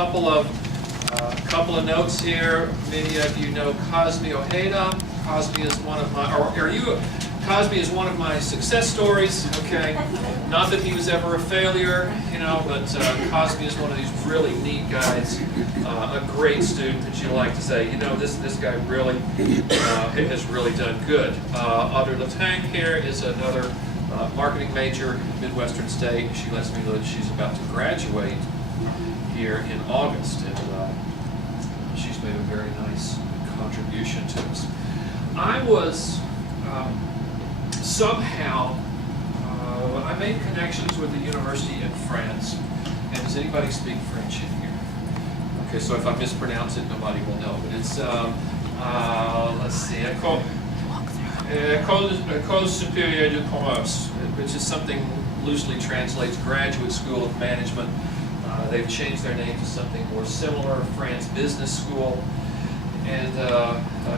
couple of notes here. Many of you know Cosme Ojeda. Cosme is one of my, Cosme is one of my success stories, okay? Not that he was ever a failure, you know, but Cosme is one of these really neat guys, a great student that you like to say, you know, this guy really has really done good. Audrey Latang here is another marketing major at Midwestern State. She lets me know that she's about to graduate here in August, and she's made a very nice contribution to us. I was somehow, I made connections with the university in France. And does anybody speak French in here? Okay, so if I mispronounce it, nobody will know. But it's, let's see, École Supérieure du Commerce, which is something loosely translates Graduate School of Management. They've changed their name to something more similar, France Business School. And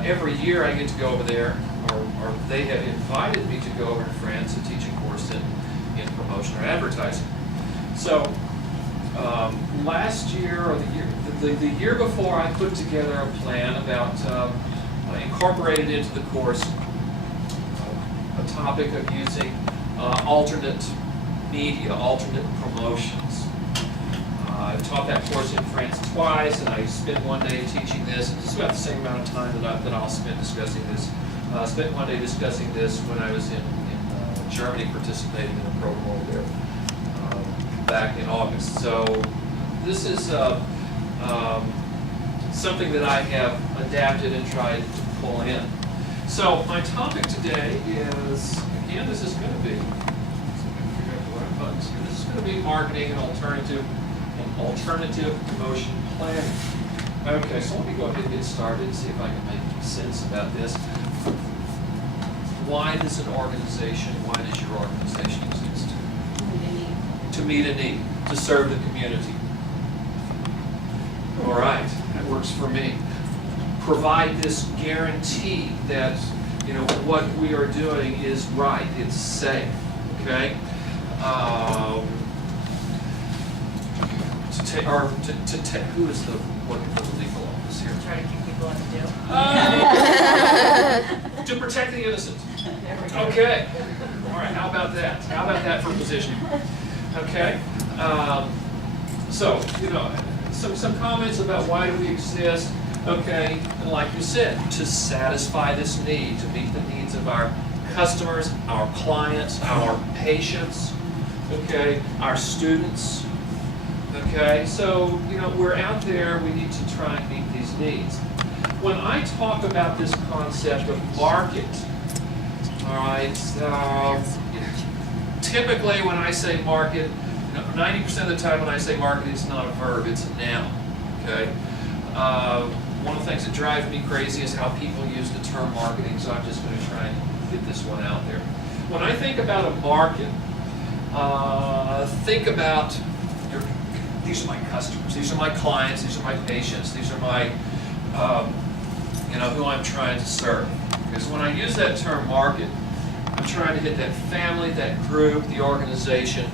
every year I get to go over there, or they have invited me to go over to France and teach a course in promotion or advertising. So last year, or the year before, I put together a plan about incorporated into the course a topic of using alternate media, alternate promotions. I've taught that course in France twice, and I spent one day teaching this. It's about the same amount of time that I'll spend discussing this. I spent one day discussing this when I was in Germany, participating in a program over there back in August. So this is something that I have adapted and tried to pull in. So my topic today is, again, this is going to be, this is going to be marketing and alternative promotion planning. Okay, so let me go ahead and get started and see if I can make sense about this. Why does an organization, why does your organization exist? To meet a need, to serve the community. All right, that works for me. Provide this guarantee that, you know, what we are doing is right, it's safe, okay? Who is the working for the legal office here? Try to keep people on the To protect the innocent. Okay. All right. How about that? How about that for positioning? Okay. So you know, some comments about why do we exist? Okay. And like you said, to satisfy this need, to meet the needs of our customers, our clients, our patients. Okay. Our students. Okay, so, you know, we're out there, we need to try and meet these needs. When I talk about this concept of market, all right, typically when I say market, 90% of the time when I say market, it's not a verb, it's a noun, okay? One of the things that drives me crazy is how people use the term marketing, so I'm just going to try and get this one out there. When I think about a market, think about these are my customers, these are my clients, these are my patients, these are my, you know, who I'm trying to serve. Because when I use that term market, I'm trying to hit that family, that group, the organization,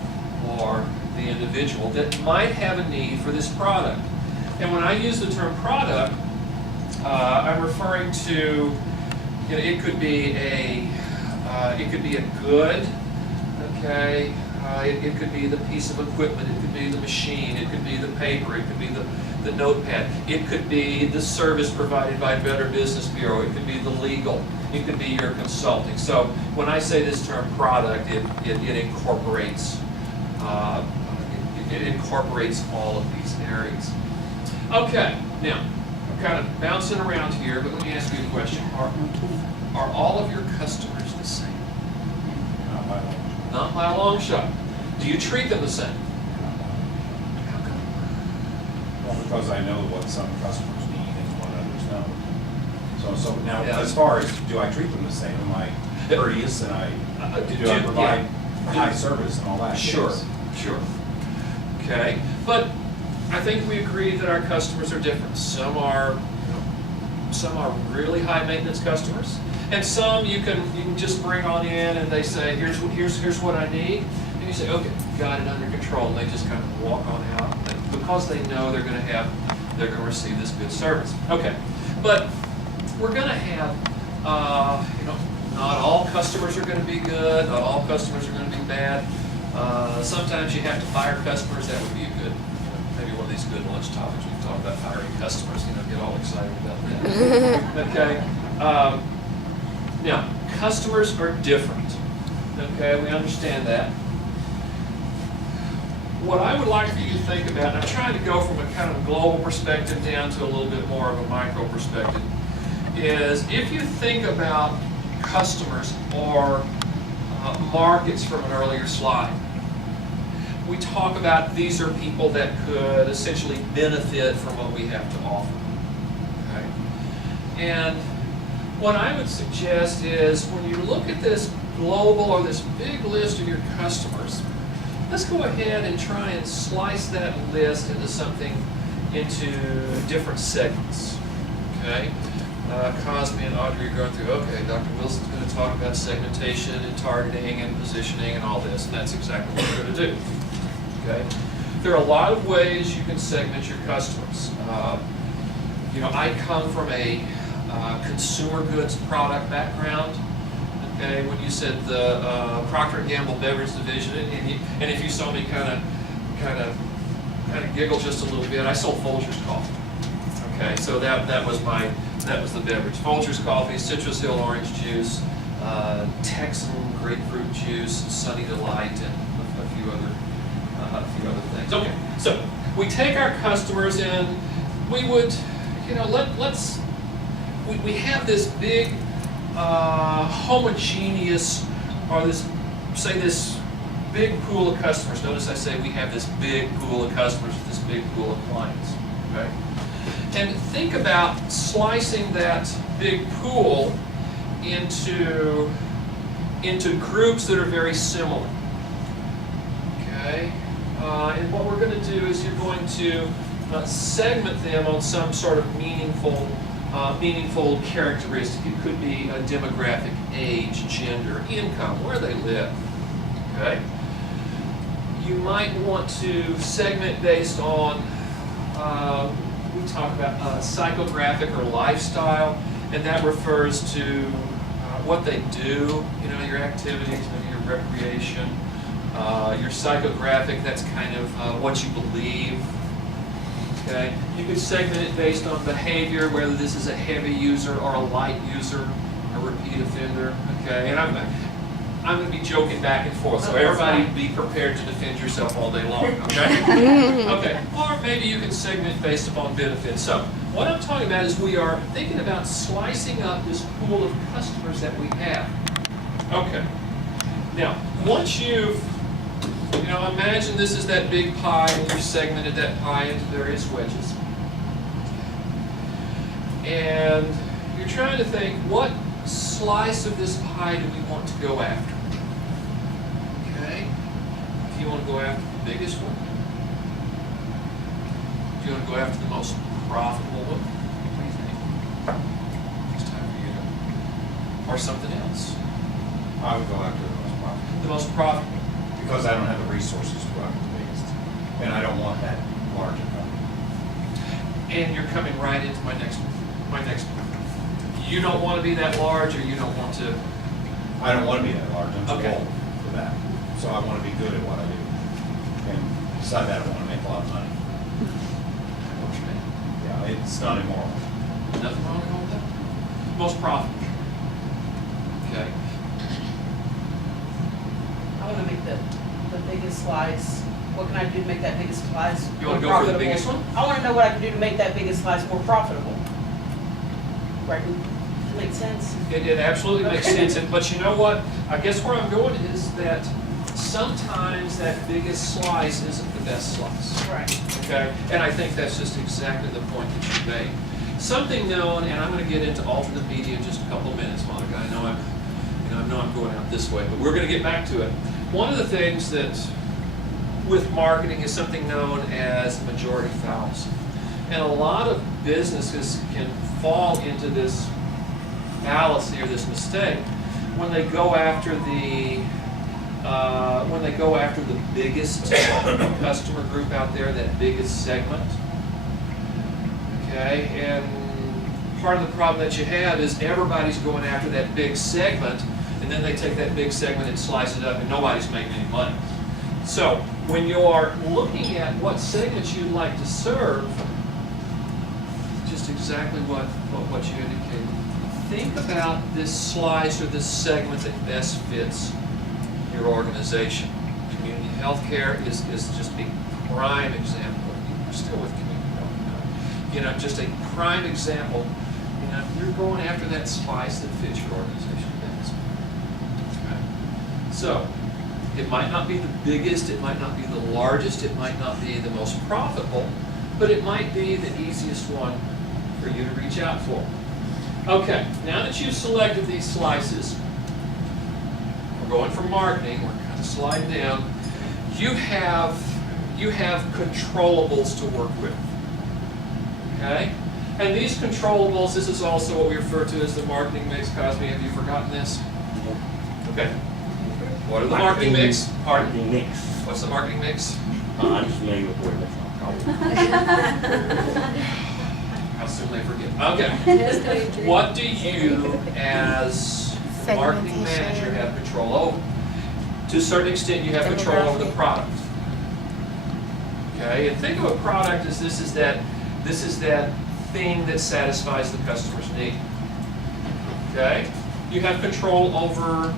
or the individual that might have a need for this product. And when I use the term product, I'm referring to, you know, it could be a good, okay. It could be the piece of equipment, it could be the machine, it could be the paper, it could be the notepad, it could be the service provided by Better Business Bureau, it could be the legal, it could be your consulting. So when I say this term product, it incorporates it incorporates all of these areas. Okay, now I'm kind of bouncing around here, but let me ask you a question. Are all of your customers the same? Not by a long shot. Do you treat them the same? How come? Well, because I know what some customers need and what others don't. So now, Yeah. as far as do I treat them the same, am I courteous and I provide high service and all that? Sure, Yes. sure. Okay, but I think we agree that our customers are different. Some are really high maintenance customers, and some you can just bring on in and they say, here's what I need, and you say, okay, got it under control, and they just kind of walk on out and because they know they're going to receive this good service. Okay, but we're going to have, not all customers are going to be good, not all customers are going to be bad. Sometimes you have to fire customers. That would be a good, maybe one of these good lunch topics. We can talk about firing customers, get all excited about that. Okay. Now, customers are different. Okay, we understand that. What I would like for you to think about, and I'm trying to go from a kind of global perspective down to a little bit more of a micro perspective, is if you think about customers or markets from an earlier slide, we talk about these are people that could essentially benefit from what we have to offer. Okay? And what I would suggest is when you look at this global or this big list of your customers, let's go ahead and try and slice that list into different segments. Okay? Cosme and Audrey are going through, okay, Dr. Wilson's going to talk about segmentation and targeting and positioning and all this, and that's exactly what we're going to do. Okay? There are a lot of ways you can segment your customers. I come from a consumer goods product background. Okay, when you said the Procter & Gamble beverage division, and if you saw me kind of giggle just a little bit, I sold Folgers coffee. Okay, so that was the beverage. Folgers coffee, Citrus Hill orange juice, Texan grapefruit juice, Sunny Delight, and a few other things. Okay, so we take our customers and we would, we have this big homogeneous, or this big pool of customers. Notice I say we have this big pool of customers with this big pool of clients. Okay? And think about slicing that big pool into groups that are very similar. Okay? And what we're going to do is you're going to segment them on some sort of meaningful characteristic. It could be a demographic, age, gender, income, where they live. Okay? You might want to segment based on, we talk about psychographic or lifestyle, and that refers to what they do, your activities, maybe your recreation. Your psychographic, that's kind of what you believe. Okay? You could segment it based on behavior, whether this is a heavy user or a light user, a repeat offender. Okay? And I'm going to be joking back and forth, so everybody be prepared to defend yourself all day long. Okay? Okay. Or maybe you can segment based upon benefits. So what I'm talking about is we are thinking about slicing up this pool of customers that we have. Okay. Now, once you've imagine this is that big pie, and you've segmented that pie into various wedges. And you're trying to think, what slice of this pie do we want to go after? Okay? Do you want to go after the biggest one? Do you want to go after the most profitable one? What do you think? It's time for you to... Or something else? I would go after the most profitable. The most profitable. Because I don't have the resources to go after the biggest. And I don't want that large income. And you're coming right into my next point. You don't want to be that large, or you don't want to? I don't want to be that large. I'm too Okay. old for that. So I want to be good at what I do. And beside that, I want to make a lot of money. What you mean? Yeah, it's not immoral. Nothing wrong with all that. Most profitable. Okay. I want to make the biggest slice. What can I do to make that biggest slice You more want to go profitable? for the biggest one? I want to know what I can do to make that biggest slice more profitable. Right? Makes sense? It absolutely makes sense. But you know what? I guess where I'm going is that sometimes that biggest slice isn't the best slice. Right. Okay? And I think that's just exactly the point that you made. Something known, and I'm going to get into alternate media in just a couple of minutes, Monica. I know I'm going out this way, but we're going to get back to it. One of the things that with marketing is something known as majority fallacy. And a lot of businesses can fall into this fallacy or this mistake when they go after the when they go after the biggest customer group out there, that biggest segment. Okay, and part of the problem that you have is everybody's going after that big segment, and then they take that big segment and slice it up, and nobody's making any money. So when you are looking at what segments you'd like to serve, just exactly what you indicated. Think about this slice or this segment that best fits your organization. Community healthcare is just a prime example. We're still with community health. You know, just a prime example. You know, you're going after that slice that fits your organization best. Okay. So, it might not be the biggest, it might not be the largest, it might not be the most profitable, but it might be the easiest one for you to reach out for. Okay, now that you've selected these slices, we're going from marketing, we're kind of sliding down. You have controllables to work with. Okay? And these controllables, this is also what we refer to as the marketing mix. Cosme, have you forgotten this? Okay. What are the marketing mix? Pardon? Marketing mix. What's the marketing mix? I'm just familiar with the word, that's all. How soon they forget. Okay. What do you, as the marketing manager, have control over? To a certain extent, you have control over the product. Okay, and think of a product as this is that thing that satisfies the customer's need. Okay, you have control over,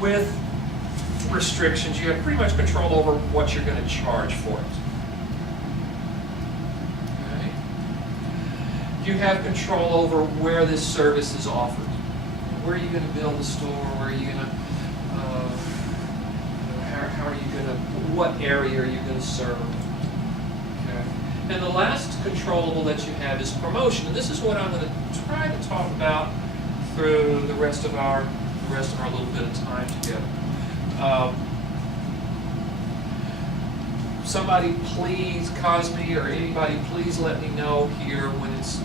with restrictions, you have pretty much control over what you're going to charge for it. Okay, you have control over where this service is offered. Where are you going to build the store? Where are you going to how are you going to, what area are you going to serve? Okay. And the last controllable that you have is promotion. And this is what I'm going to try to talk about through the rest of our little bit of time together. Somebody please, Cosme or anybody, please let me know here when it's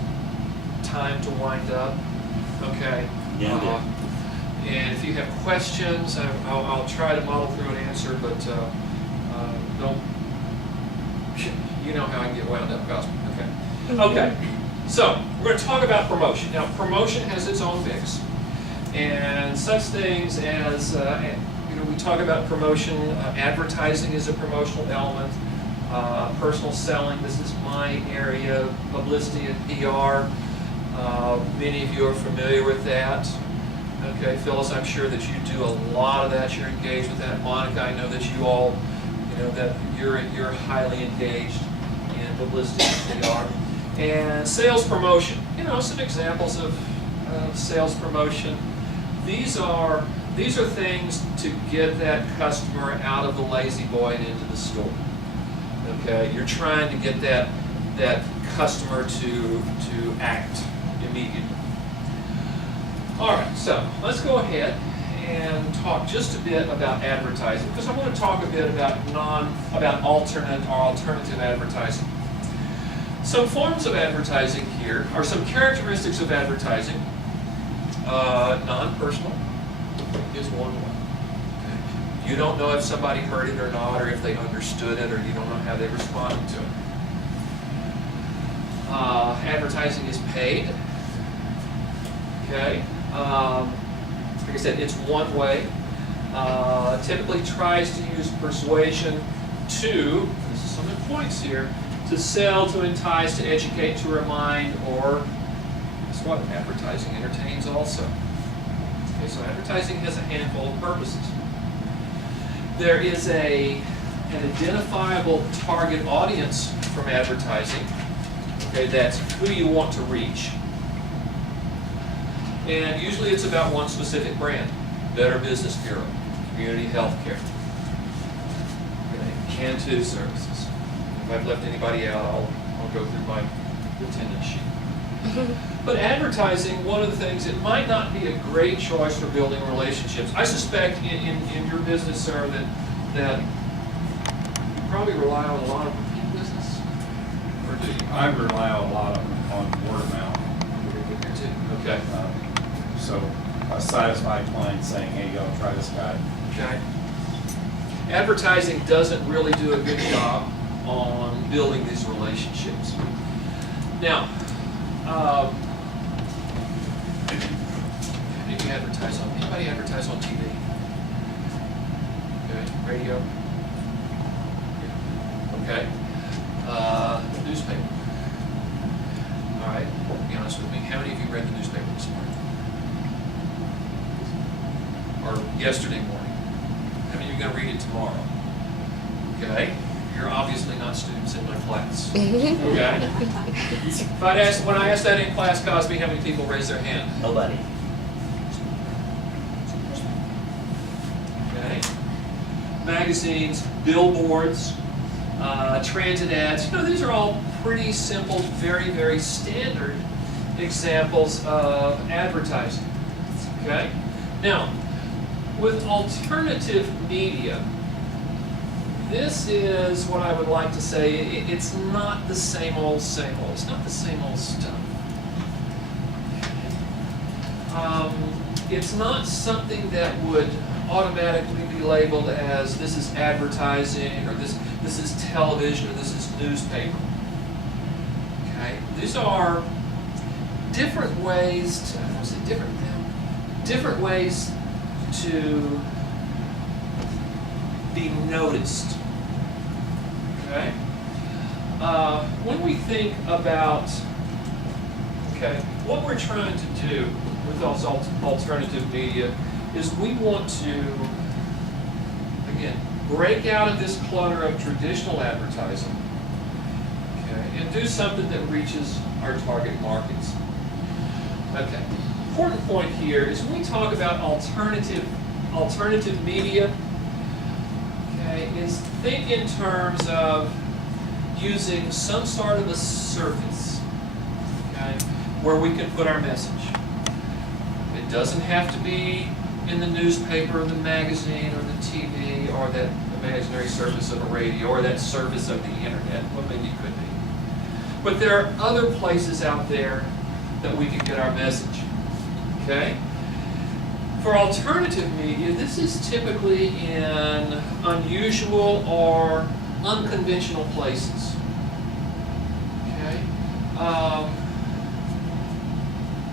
time to wind up. Okay. Yeah. And if you have questions, I'll try to muddle through an answer, but don't, you know how I get wound up, Cosme. Okay. Okay, so we're going to talk about promotion. Now, promotion has its own mix, and such things as, we talk about promotion, advertising is a promotional element, personal selling, this is my area, publicity and PR. Many of you are familiar with that. Okay, Phyllis, I'm sure that you do a lot of that. You're engaged with that. Monica, I know that you all, that you're highly engaged in publicity and PR. And sales promotion. Some examples of sales promotion. These are things to get that customer out of the lazy boy and into the store. Okay, you're trying to get that customer to act immediately. All right, so let's go ahead and talk just a bit about advertising, because I want to talk a bit about alternative advertising. Some forms of advertising here are some characteristics of advertising. Non-personal is one way. Okay. You don't know if somebody heard it or not, or if they understood it, or you don't know how they responded to it. Advertising is paid. Okay. Like I said, it's one way. Typically tries to use persuasion to, this is some of the points here, to sell, to entice, to educate, to remind, or guess what? Advertising entertains also. Okay, so advertising has a handful of purposes. There is an identifiable target audience from advertising. Okay, that's who you want to reach. And usually it's about one specific brand. Better Business Bureau, Community Healthcare, Cantu Services. If I've left anybody out, I'll go through my attendance sheet. But advertising, one of the things, it might not be a great choice for building relationships. I suspect in your business, sir, that you probably rely on a lot of repeat business, or do you? I rely a lot on word of mouth. Okay. So a satisfied client saying, hey, yo, try this guy. Okay. Advertising doesn't really do a good job on building these relationships. Now, anybody advertise on TV? Okay, radio? Okay. Newspaper. All right, be honest with me, how many of you read the newspaper this morning? Or yesterday morning? How many of you are going to read it tomorrow? Okay, you're obviously not students in my class. Okay? When I asked that in class, Cosby, how many people raised their hand? Nobody. Okay. Magazines, billboards, transit ads. These are all pretty simple, very, very standard examples of advertising. Okay? Now, with alternative media, this is what I would like to say, it's not the same old, It's not the same old stuff. It's not something that would automatically be labeled as this is advertising, or this is television, or this is newspaper. Okay? These are different ways to, I don't say different ways to be noticed. Okay? When we think about, what we're trying to do with those alternative media is we want to, again, break out of this clutter of traditional advertising, and do something that reaches our target markets. Okay. Important point here is when we talk about alternative media, is think in terms of using some sort of a surface, where we can put our message. It doesn't have to be in the newspaper or the magazine or the TV or that imaginary surface of a radio or that surface of the internet. Well, maybe it could be. But there are other places out there that we can get our message. Okay? For alternative media, this is typically in unusual or unconventional places. Okay?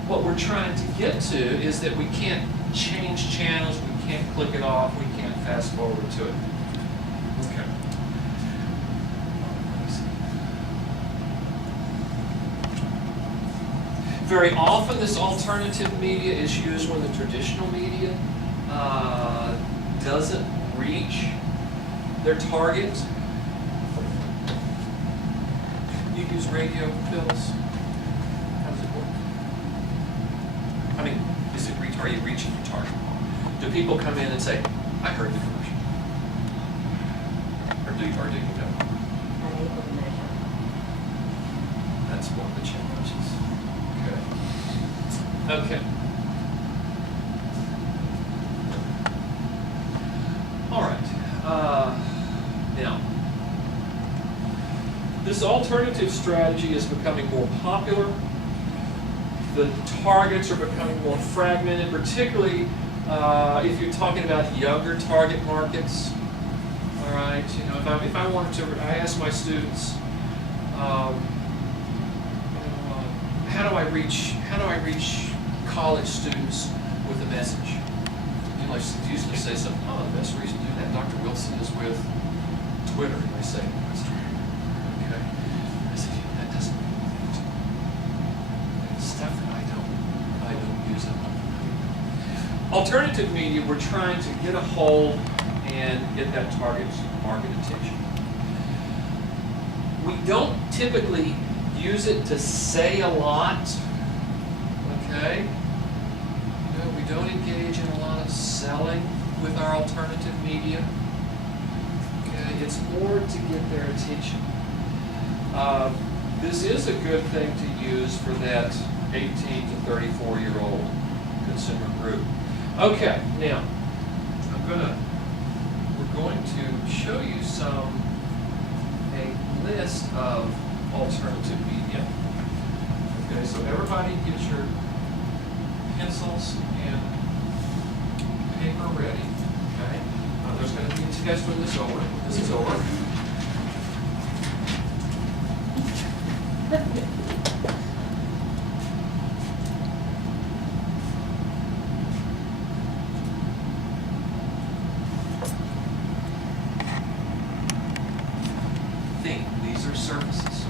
What we're trying to get to is that we can't change channels, we can't click it off, we can't fast forward to it. Okay. Very often this alternative media is used when the traditional media doesn't reach their target. You use radio bills. How does it work? I mean, are you reaching your target? Do people come in and say, I heard the commercial? Or do you know? Unable to measure. That's one of the challenges. Okay. All right. Now, this alternative strategy is becoming more popular. The targets are becoming more fragmented, particularly if you're talking about younger target markets. All right. If I wanted to, I ask my students, how do I reach college students with a message? I usually say something, the best reason to do that, Dr. Wilson is with Twitter. And they say, what's Twitter? Okay. I said, that doesn't mean anything to me. It's stuff that I don't use it. Alternative media, we're trying to get a hold and get that target market attention. We don't typically use it to say a lot, okay? We don't engage in a lot of selling with our alternative media. Okay, it's more to get their attention. This is a good thing to use for that 18 to 34-year-old consumer group. Okay, now we're going to show you a list of alternative media. Okay, so everybody get your pencils and paper ready, okay? There's going to be a test when this is over. Think, these are surfaces.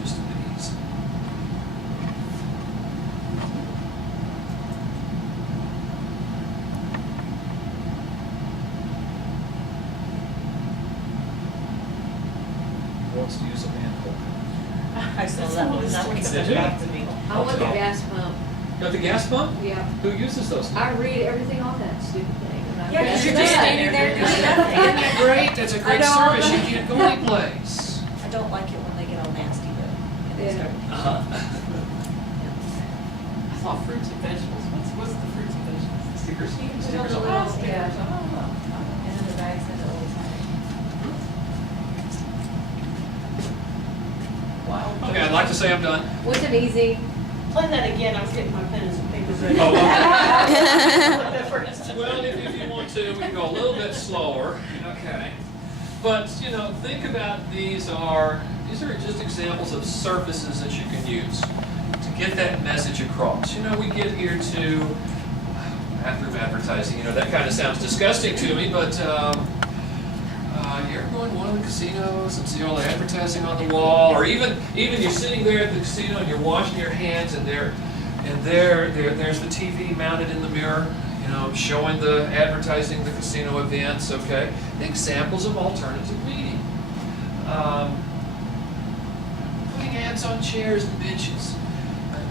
Just these. Who wants to use a manhole? I still love it. Nothing's Did you? back to me. I want the gas pump, Got the gas pump? yeah. Who uses those? I read everything on that stupid thing. And I Yeah, press 'cause you're the just button. standing there doing Isn't that great? That's a great I know. service. You can't go anyplace. I don't like it when they get all nasty though. And they Yeah. start- Uh-huh. I saw fruits and vegetables. What's the fruits and vegetables? Stickers. You can put Stickers on on the it. little, yeah. And then the bags that are always high. Wow. Okay, I'd like to say I'm done. What's an easy? Play that again. I was getting my pen and some paper ready. Oh, That first. Well, if you want to, we can go a little bit slower. Okay. But, you know, think about these are just examples of surfaces that you can use to get that message across. You know, we get here to bathroom advertising, you know, that kind of sounds disgusting to me, but you ever go in one of the casinos and see all the advertising on the wall? Or even you're sitting there at the casino and you're washing your hands and there's the TV mounted in the mirror, you know, showing the advertising the casino events, okay? Examples of alternative media. Putting ads on chairs and benches.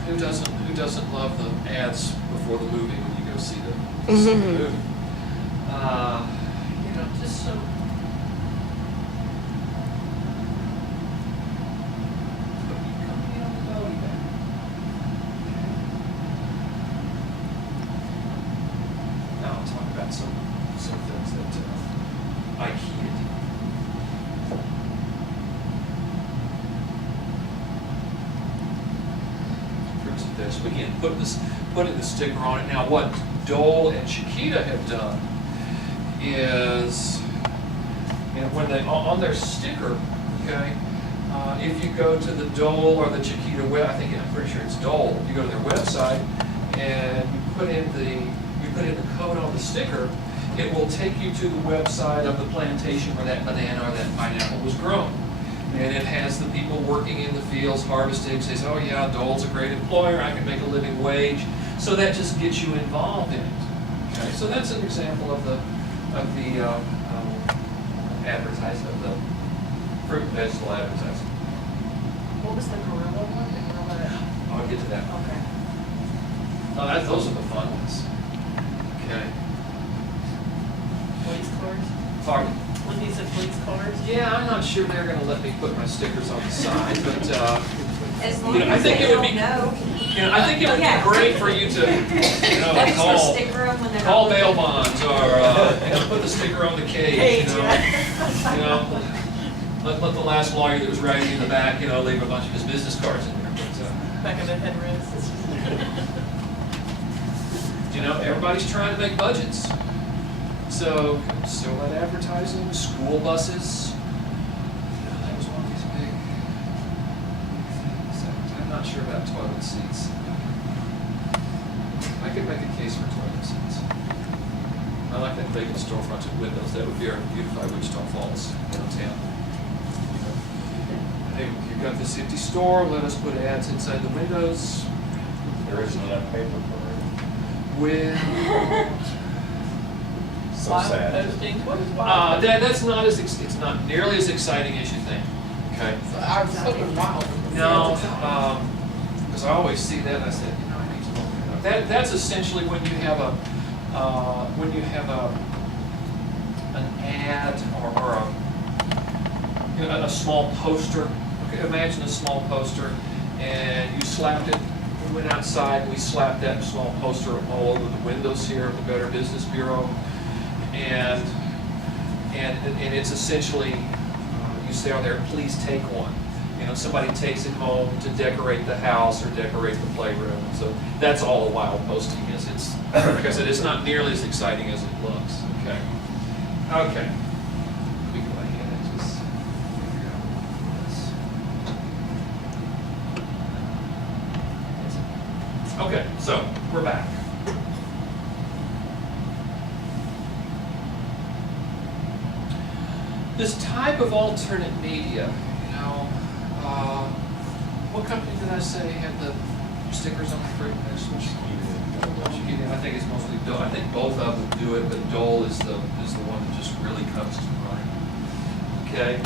Who doesn't love the ads before the movie when you go see the movie? You know, just some. Company on the belly bag. Now I'll talk about some things that IKEA did. Fruits and vegetables. Again, putting the sticker on it. Now, what Dole and Chiquita have done is, you know, when they on their sticker, okay, if you go to the Dole or the Chiquita I'm pretty sure it's Dole. You go to their website and you put in the code on the sticker, it will take you to the website of the plantation where that banana or that pineapple was grown. And it has the people working in the fields harvesting, says, oh yeah, Dole's a great employer, I can make a living wage. So that just gets you involved in it. Okay, so that's an example of the advertising, of the fruit and vegetable advertising. What was the gorilla one? The gorilla. I'll get to that. Okay. Those are the fun ones. Okay. Police cars. Pardon? When he said police cars. Yeah, I'm not sure they're gonna let me put my stickers on the side, but, As you know, I think it would be, you know, I think it would be great for you to, you know, call bail bonds or, you know, put the sticker on the cage, you know. You know, let the last lawyer that was writing in the back, you know, leave a bunch of his business cards in there. But, Back of the headrest. you know, everybody's trying to make budgets. So that advertising, school buses, you know, that was one of these big things. I'm not sure about toilet seats. I could make a case for toilet seats. I like that vacant storefront with windows. That would beautify Wichita Falls downtown. Hey, you've got this empty store, let us put ads inside the windows. There isn't enough paper for it. With, So Wild sad. postings. What is wild? that's not it's not nearly as exciting as you think, okay? So I was hoping wild. No, because I always see that and I said, you know, I need to look it up. That's essentially when you have an ad or a small poster. Okay, imagine a small poster, and you slapped it. We went outside and we slapped that small poster all over the windows here of the Better Business Bureau, and it's essentially you say on there, please take one. You know, somebody takes it home to decorate the house or decorate the playroom. So that's all a wild posting is. It's, like I said, it's not nearly as exciting as it looks. Okay. Okay. We go ahead and just figure out this. Okay, so we're back. This type of alternate media, you know, what company did I say had the stickers on the freight message? I think it's mostly Dole. I think both of them do it, but Dole is the one that just really comes to mind. Okay,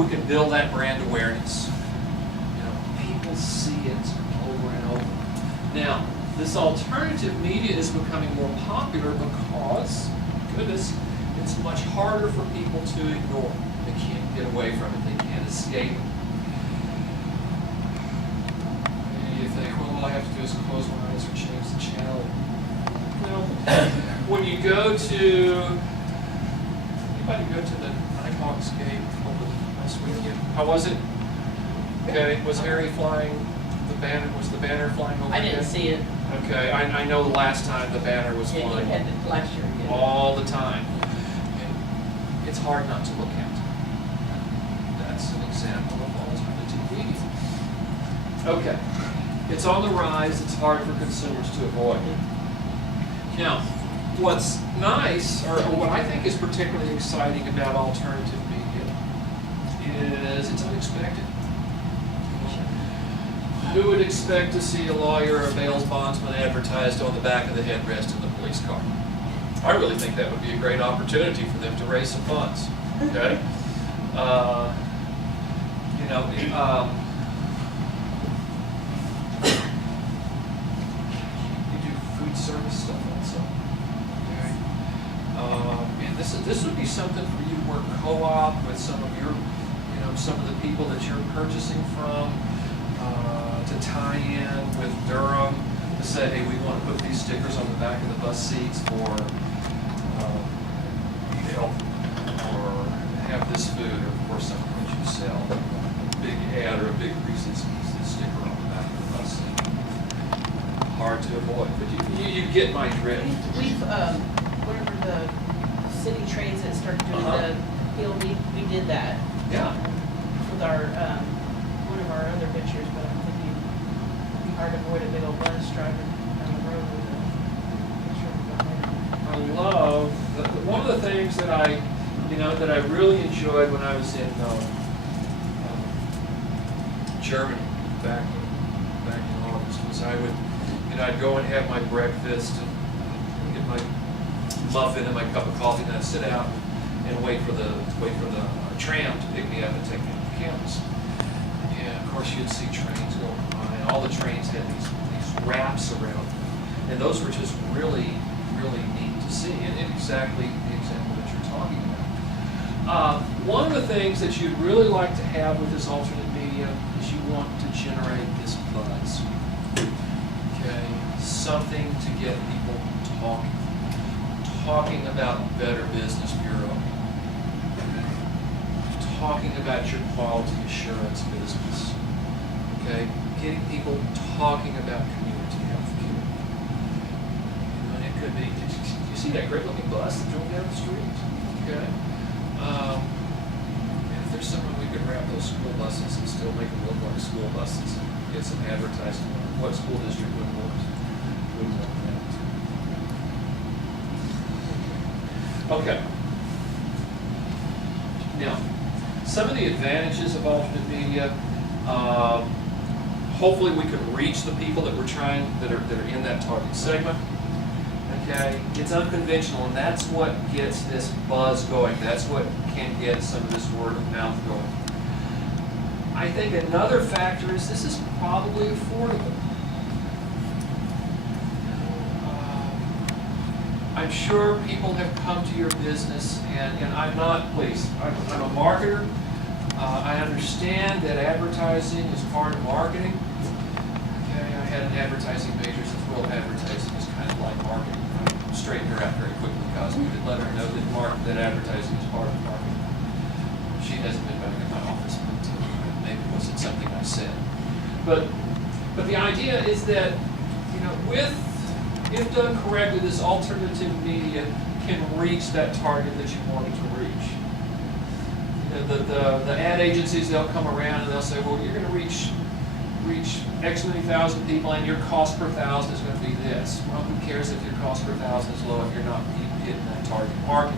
we can build that brand awareness. You know, people see it over and over. Now, this alternative media is becoming more popular because, goodness, it's much harder for people to ignore. They can't get away from it. They can't escape it. And you think, well, all I have to do is close my eyes or change the channel. Well, when you go to, anybody go to the Nighthawks game over last weekend? How was it? Okay, was Harry flying the banner? Was the banner flying over? I didn't see it. Okay, I know the last time the banner was Yeah, flying. you had it last year. Yeah. All the time. It's hard not to look at. That's an example of alternative media. Okay, it's on the rise, it's hard for consumers to avoid. Now, what's nice, or what I think is particularly exciting about alternative media, is it's unexpected. Who would expect to see a lawyer or a bail bondsman advertised on the back of the headrest in the police car? I really think that would be a great opportunity for them to raise some funds. Okay, you know, you do food service stuff also. Okay, and this would be something for you to work co-op with some of your, you know, some of the people that you're purchasing from, to tie in with Durham to say, hey, we want to put these stickers on the back of the bus seats for. Help or have this food, or of course something that you sell, a big ad or a big Reese's sticker on the back of the bus. Hard to avoid, but you get my drift. We've whenever the city transit started doing the PLD, we did that. Yeah. With our one of our other ventures, but I'm thinking it'd be hard to avoid a big old bus driving down the road with a picture of the government. I love, one of the things that I really enjoyed when I was in Germany back in August was I'd go and have my breakfast and get my muffin and my cup of coffee, and I'd sit out and wait for the tram to pick me up and take me to campus. And of course you'd see trains going by, and all the trains had these wraps around them, and those were just really neat to see, and exactly the example that you're talking about. One of the things that you'd really like to have with this alternate media is you want to generate this buzz. Okay, something to get people talking about Better Business Bureau, talking about your quality assurance business. Okay, getting people talking about community health care. Could be, did you see that great looking bus that drove down the street? Okay. And if there's someone we could wrap those school buses and still make them look like school buses and get some advertising on it, what school district would want that? Okay. Now, some of the advantages of alternate media, hopefully we can reach the people that we're trying, that are in that target segment. Okay, it's unconventional, and that's what gets this buzz going. That's what can get some of this word of mouth going. I think another factor is this is probably affordable. I'm sure people have come to your business, and I'm not, please, I'm a marketer. I understand that advertising is part of marketing. Okay, I had an advertising major since well, advertising is kind of like marketing. I straightened her out very quickly because we did let her know that advertising is part of marketing. She hasn't been back in my office, but maybe 5%. But the idea is that, you know, if done correctly, this alternative media can reach that target that you want it to reach. You know, the ad agencies, they'll come around and they'll say, well, you're going to reach X many thousand people, and your cost per thousand is going to be this. Well, who cares if your cost per thousand is low if you're not hitting that target market?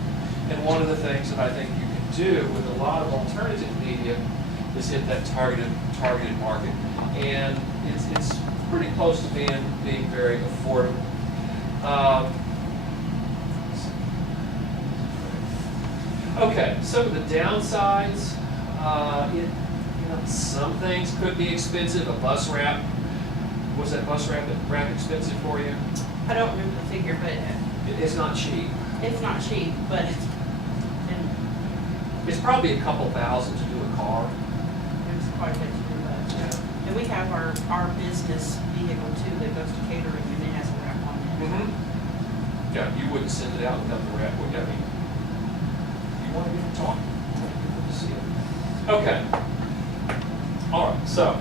And one of the things that I think you can do with a lot of alternative media is hit that targeted market, and it's pretty close to being very affordable. Okay, some of the downsides. Some things could be expensive. A bus wrap. Was that bus wrap expensive for you? I don't remember the figure, but It's not cheap. it's not cheap, but it's It's probably a couple thousand to do a car. quite a bit to do that. And we have our business vehicle too that goes to catering and it has a wrap on it. Yeah, you wouldn't send it out without the wrap, would you? I mean, you want to get to talk. Good to see it. Okay. All right. So,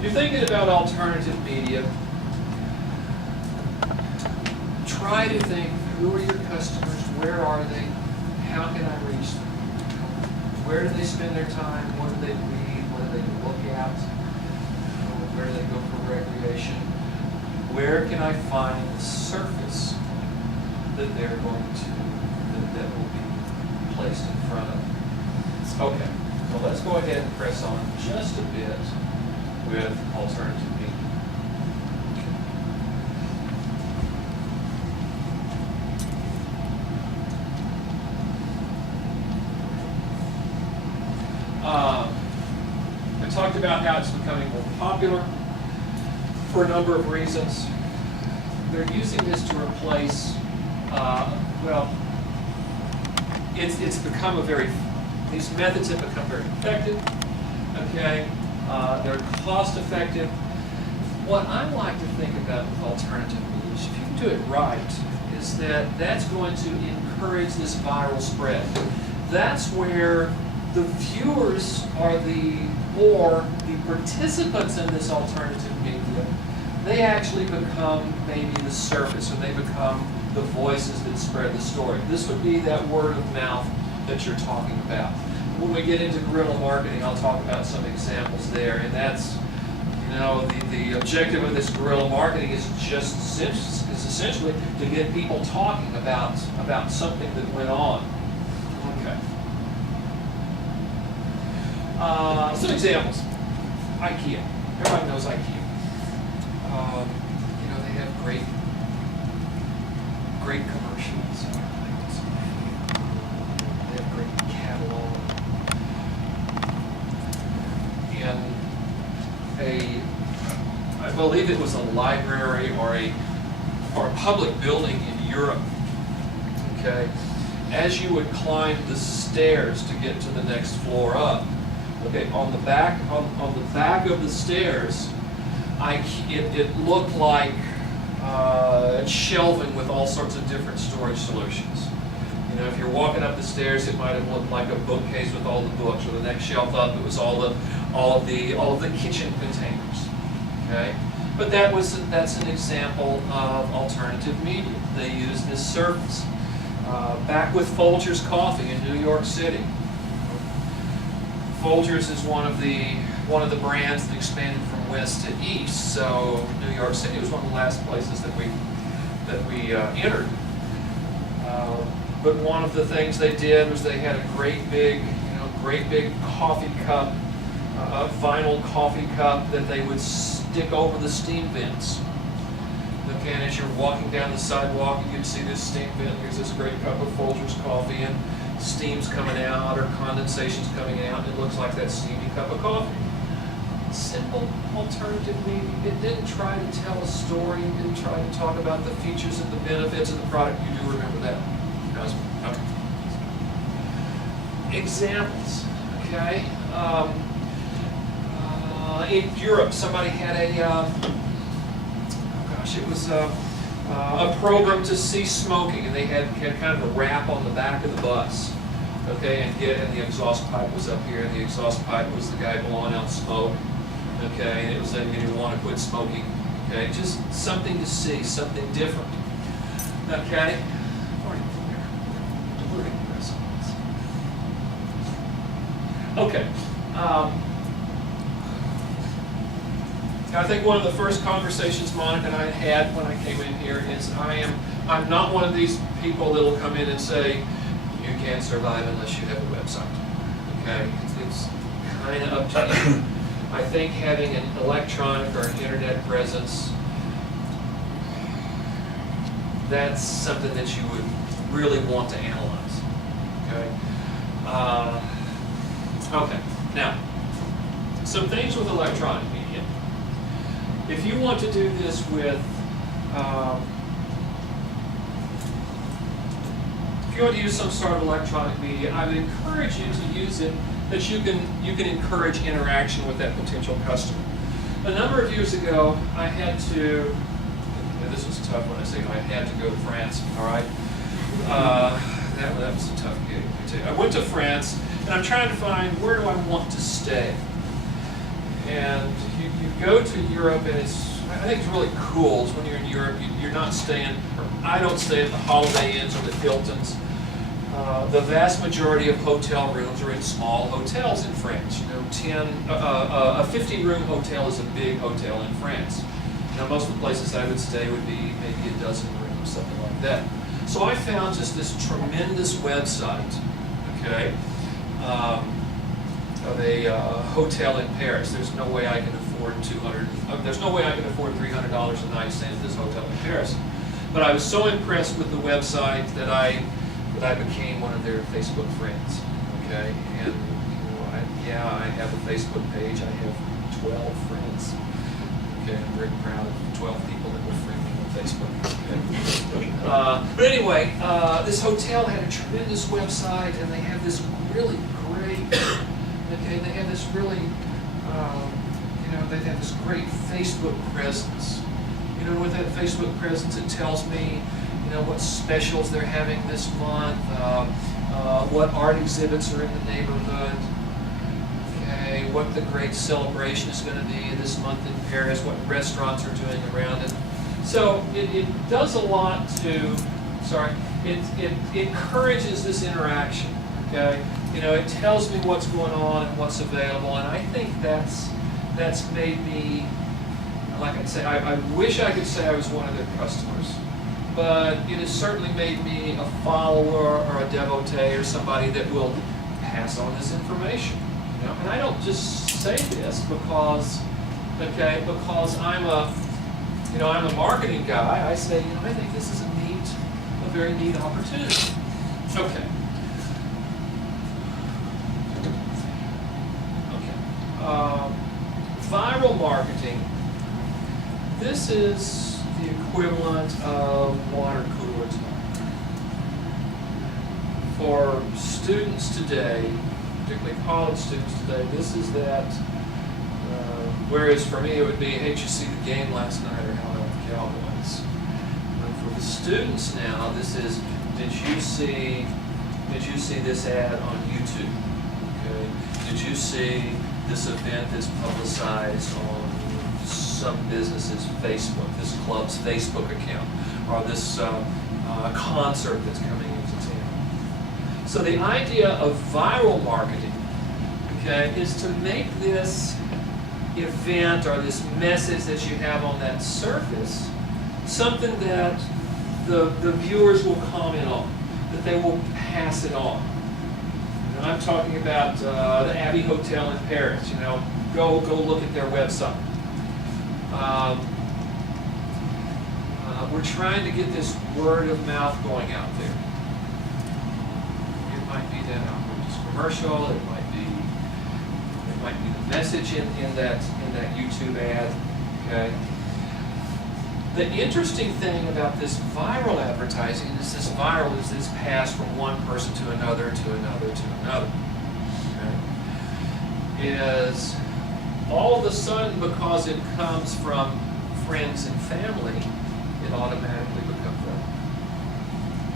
you're thinking about alternative media. Try to think: who are your customers? Where are they? How can I reach them? Where do they spend their time? What do they read? What do they look at? Where do they go for recreation? Where can I find the surface that they're going to, that will be placed in front of them? Okay, so let's go ahead and press on just a bit with alternative media. I talked about how it's becoming more popular for a number of reasons. They're using this to replace, it's become these methods have become very effective, okay? They're cost effective. What I like to think about with alternative media, if you can do it right, is that that's going to encourage this viral spread. That's where the viewers are the participants in this alternative media. They actually become maybe the surface, or they become the voices that spread the story. This would be that word of mouth that you're talking about. When we get into guerrilla marketing, I'll talk about some examples there, and that's, the objective of this guerrilla marketing is essentially to get people talking about something that went on. Okay. Some examples. IKEA. Everybody knows IKEA. They have great commercials. They have great catalog. And I believe it was a library or a public building in Europe. Okay. As you would climb the stairs to get to the next floor up, okay, on the back of the stairs, it looked like shelving with all sorts of different storage solutions. If you're walking up the stairs, it might have looked like a bookcase with all the books, or the next shelf up, it was all of the kitchen containers. Okay, but that's an example of alternative media. They use this surface. Back with Folgers Coffee in New York City. Folgers is one of the brands that expanded from west to east. So New York City was one of the last places that we entered. But one of the things they did was they had a great big coffee cup, a vinyl coffee cup that they would stick over the steam vents. Okay, and as you're walking down the sidewalk, you'd see this steam vent. Here's this great cup of Folgers coffee, and steam's coming out or condensation's coming out. And it looks like that steamy cup of coffee. Simple alternative media. It didn't try to tell a story. It didn't try to talk about the features and the benefits of the product. You do remember that? Okay. Examples. Okay. In Europe, somebody had it was a program to cease smoking, and they had kind of a wrap on the back of the bus. okay, and the exhaust pipe was up here, and the exhaust pipe was the guy blowing out smoke, okay, and it was that you didn't want to quit smoking, okay, just something to see, something different, okay. Okay. I think one of the first conversations Monica and I had when I came in here is I'm not one of these people that'll come in and say, you can't survive unless you have a website. Okay? It's kind of up to you. I think having an electronic or an internet presence, that's something that you would really want to analyze. Okay? Okay, now, some things with electronic media. If you want to do this with, if you want to use some sort of electronic media, I would encourage you to use it that you can encourage interaction with that potential customer. A number of years ago, I had to, and this was tough when I say I had to go to France, all right? That was a tough gig. I went to France, and I'm trying to find where do I want to stay. And you go to Europe, and I think it's really cool is when you're in Europe, you're not staying, or I don't stay at the Holiday Inns or the Hiltons. The vast majority of hotel rooms are in small hotels in France. You know, a 50-room hotel is a big hotel in France. Now, most of the places I would stay would be maybe a dozen rooms, something like that. So I found just this tremendous website, okay, of a hotel in Paris. There's no way I can afford there's no way I can afford $300 a night staying at this hotel in Paris. But I was so impressed with the website that I became one of their Facebook friends, okay? And you know, I have a Facebook page. I have 12 friends. Okay, I'm very proud of 12 people that will friend me on Facebook. Okay? But anyway, this hotel had a tremendous website, and they have this really great. Okay, they have this really, they have this great Facebook presence. You know, with that Facebook presence, it tells me, what specials they're having this month, what art exhibits are in the neighborhood, okay, what the great celebration is going to be this month in Paris, what restaurants are doing around it. So it does a lot to, it encourages this interaction, okay? It tells me what's going on and what's available, and I think that's made me, like I say, I wish I could say I was one of their customers, but it has certainly made me a follower or a devotee or somebody that will pass on this information. And I don't just say this because I'm a marketing guy. I say, I think this is a very neat opportunity. Okay. Viral marketing. This is the equivalent of water cooler talk. For students today, particularly college students today, this is that, whereas for me it would be, hey, did you see the game last night, or how about the Cowboys? For the students now, this is, did you see this ad on YouTube? Okay. Did you see this event that's publicized on some business's Facebook, this club's Facebook account, or this concert that's coming into town? So the idea of viral marketing, okay, is to make this event or this message that you have on that surface something that the viewers will comment on, that they will pass it on. And I'm talking about the Abbey Hotel in Paris. Go look at their website. We're trying to get this word of mouth going out there. It might be that outrageous commercial. It might be the message in that YouTube ad. Okay. The interesting thing about this viral advertising is this passed from one person to another to another to another. Okay. Is all of a sudden, because it comes from friends and family, it automatically becomes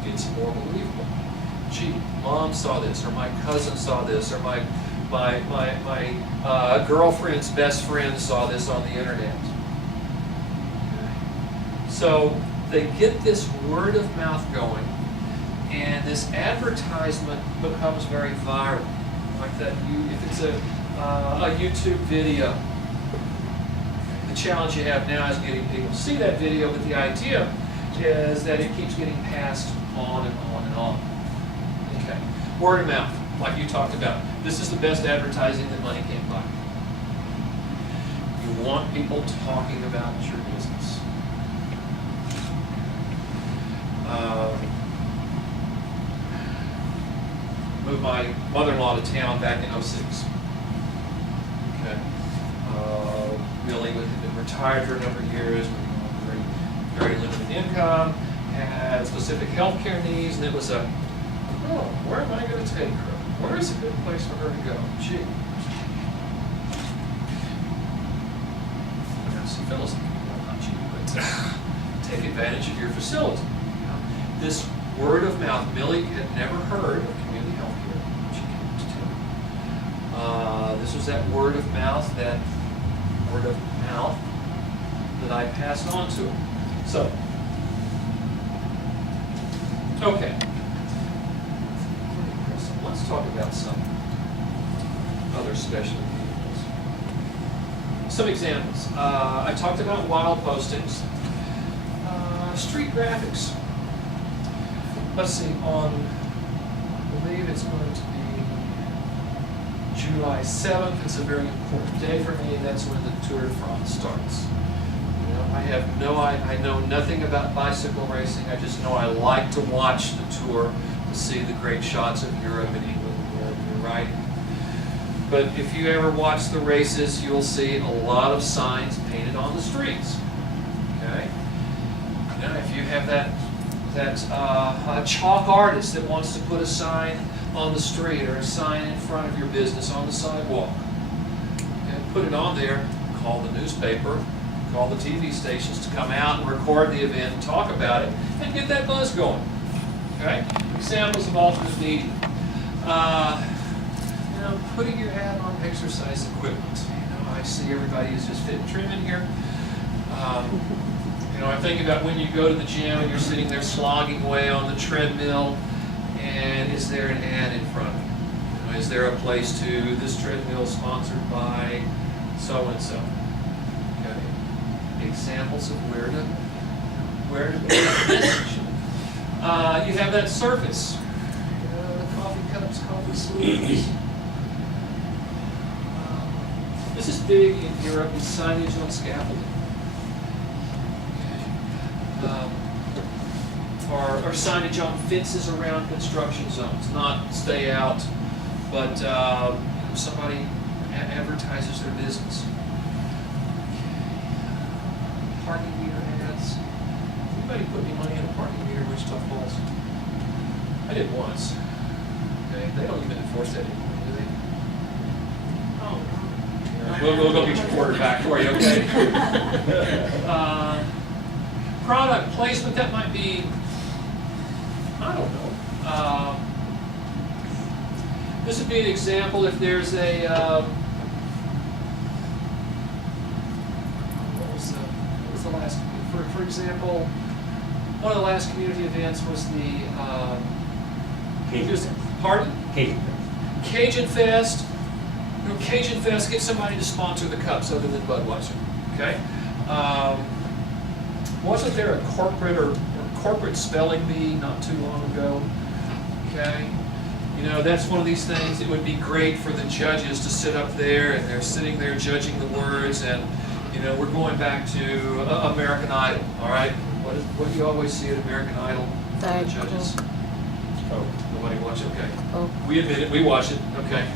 it's more believable. gee, mom saw this, or my cousin saw this, or my girlfriend's best friend saw this on the internet. So they get this word of mouth going, and this advertisement becomes very viral. Like that, if it's a YouTube video, the challenge you have now is getting people to see that video, but the idea is that it keeps getting passed on and on and on. Okay, word of mouth, like you talked about. This is the best advertising that money can't buy. You want people talking about your business. Moved my mother-in-law to town back in '06. Okay. Really had been retired for a number of years, very, very limited income, had specific health care needs, and it was where am I going to take her? Where is a good place for her to go? Gee. I got some Phil's, well, not cheap, but take advantage of your facility. You know, this word of mouth, Millie had never heard of community health care when she came to town. This was that word of mouth that I passed on to her. So, okay. Let's talk about some other specialty vehicles. Some examples. I talked about wild postings. Street graphics. Let's see, I believe it's going to be July 7th. It's a very important day for me. That's when the Tour de France starts. You know, I know nothing about bicycle racing. I just know I like to watch the Tour to see the great shots of Europe and England, you're right. But if you ever watch the races, you'll see a lot of signs painted on the streets. Okay? You know, if you have that chalk artist that wants to put a sign on the street or a sign in front of your business on the sidewalk, and put it on there, call the newspaper, call the TV stations to come out and record the event and talk about it and get that buzz going. Okay? Examples of alternate media. You know, putting your ad on exercise equipment. You know, I see everybody is just fit and trim in here. You know, I think about when you go to the gym and you're sitting there slogging away on the treadmill, and is there an ad in front of you? You know, is there a place to, this treadmill sponsored by so-and-so? Okay. Examples of where to put that message. You have that surface. The coffee cups, coffee sleeves. This is big in Europe, is signage on scaffolding. Or signage on fences around construction zones, not stay out, but somebody advertises their business. Parking meter ads. Anybody put any money in a parking meter in Wichita Falls? I did once. Okay, they don't even enforce that anymore, do they? Oh. We'll go get your quarterback for you, okay? Product placement, that might be, I don't know. This would be an example if there's a, what was the last, for example, one of the last community events was the, pardon? Cajun. Cajun Fest. You know, Cajun Fest, get somebody to sponsor the cups other than Budweiser, okay? Wasn't there a corporate spelling bee not too long ago? Okay, you know, that's one of these things. It would be great for the judges to sit up there and they're sitting there judging the words, and you know, we're going back to American Idol. All right, what do you always see at American Idol? The judges. Oh, nobody watch it. Okay. Oh. We admit it. We watch it. Okay.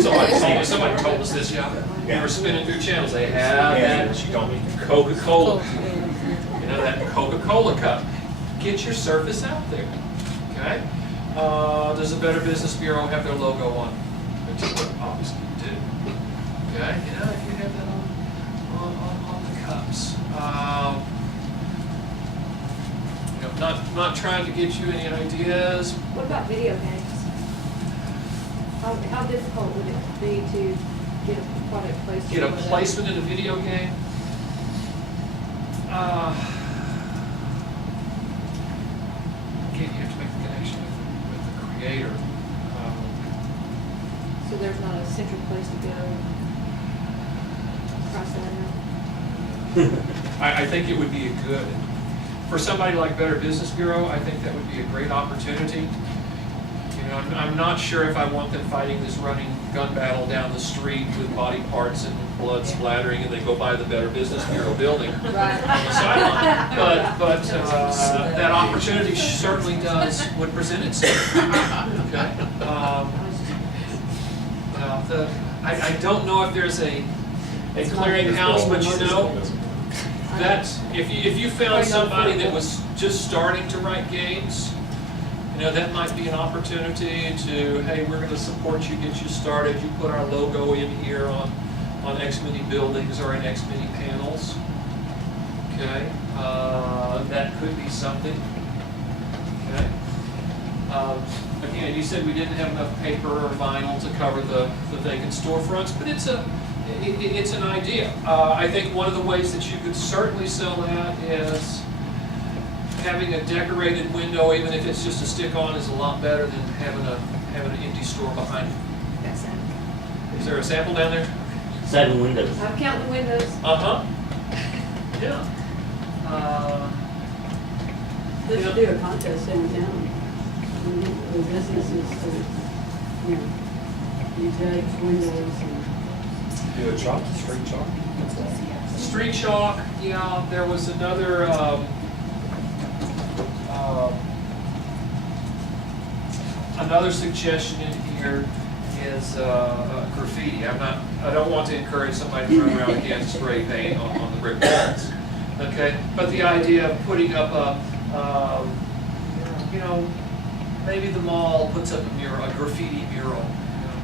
Somebody told us this. Yeah. We were spinning through channels. They have that. She told me. Coca-Cola. You know, that Coca-Cola cup. Get your surface out there. Okay? Does the Better Business Bureau have their logo on? Obviously you do. Okay? You know, if you have that on the cups. You know, not trying to get you any ideas. What about video games? How difficult would it be to get a product placed? Get a with placement in a video game. Again, you have to make the connection with the creator. So there's not a central place to go across that out? I think it would be a good, for somebody like Better Business Bureau, I think that would be a great opportunity. You know, I'm not sure if I want them fighting this running gun battle down the street with body parts and blood splattering, and they go by the Better Business Bureau building on the sideline. But that opportunity certainly would present itself. Okay. I don't know if there's a clearinghouse, but you know, that if you found somebody that was just starting to write games, you know, that might be an opportunity to, hey, we're going to support you, get you started. You put our logo in here on X many buildings or in X many panels. Okay, that could be something. Okay. Again, you said we didn't have enough paper or vinyl to cover the vacant storefronts, but it's an idea. I think one of the ways that you could certainly sell that is having a decorated window, even if it's just a stick-on, is a lot better than having an empty store behind it. That's it. Is there a sample down there? 7 windows. I'm counting the windows. Uh-huh. Yeah. They should do a contest in town. The businesses, you know, you judge windows and. Do a chalk, street chalk. Street chalk, yeah, there was another, another suggestion in here is graffiti. I don't want to encourage somebody to run around with cans of spray paint on the brick walls. Okay, but the idea of putting up you know, maybe the mall puts up a mural, a graffiti mural. You know,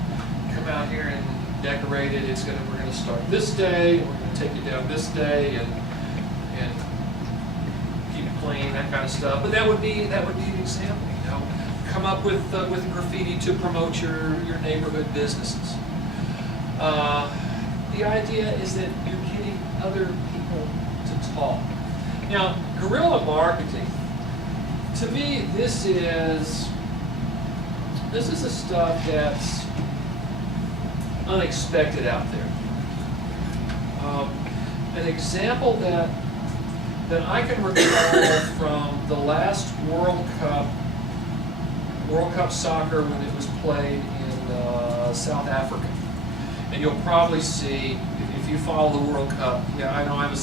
come out here and decorate it. We're gonna start this day. We're gonna take it down this day and keep it clean, that kind of stuff. But that would be an example. You know, come up with graffiti to promote your neighborhood businesses. The idea is that you're getting other people to talk. Now, guerrilla marketing. To me, this is the stuff that's unexpected out there. An example that I can recall from the last World Cup soccer when it was played in South Africa. And you'll probably see, if you follow the World Cup, yeah, I know I'm a